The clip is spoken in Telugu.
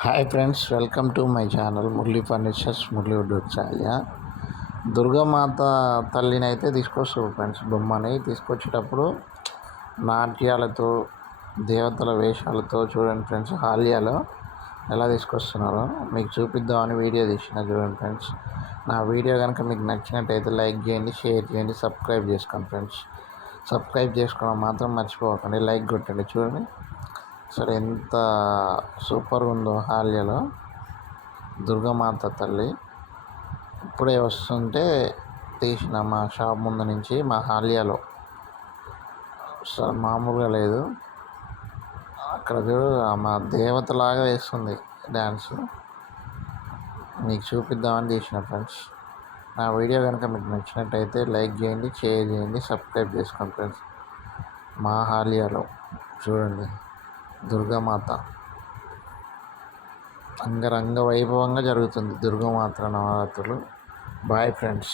Hi friends, welcome to my channel Murali furnitures Murali wood వచ్చాయ. దుర్గామాత తల్లిని అయితే తీసుకొస్తారు ఫ్రెండ్స్. బొమ్మని తీసుకొచ్చేటప్పుడు నాట్యాలతో దేవతల వేషాలతో చూడండి ఫ్రెండ్స్. హాల్యాలో ఎలా తీసుకొస్తున్నారో మీకు చూపిద్దామని వీడియో తీసిన. చూడండి ఫ్రెండ్స్, నా వీడియో కనుక మీకు నచ్చినట్టయితే లైక్ చేయండి, షేర్ చేయండి, సబ్స్క్రైబ్ చేసుకోండి ఫ్రెండ్స్. సబ్స్క్రైబ్ చేసుకోవడం మాత్రం మర్చిపోకండి, లైక్ కొట్టండి. చూడండి అసలు ఎంత సూపర్గా ఉందో హాల్యలో దుర్గామాత తల్లి. ఇప్పుడే వస్తుంటే తీసిన మా షాప్ ముందు నుంచి. మా హాల్యాలో అసలు మామూలుగా లేదు. అక్కడ చూడు, మా దేవతలాగా వేస్తుంది డ్యాన్స్. మీకు చూపిద్దామని తీసిన ఫ్రెండ్స్. నా వీడియో కనుక మీకు నచ్చినట్టయితే లైక్ చేయండి, షేర్ చేయండి, సబ్స్క్రైబ్ చేసుకోండి ఫ్రెండ్స్. మా హాల్యాలో చూడండి దుర్గామాత అంగరంగ వైభవంగా జరుగుతుంది దుర్గామాత నవరాత్రులు. Bye friends.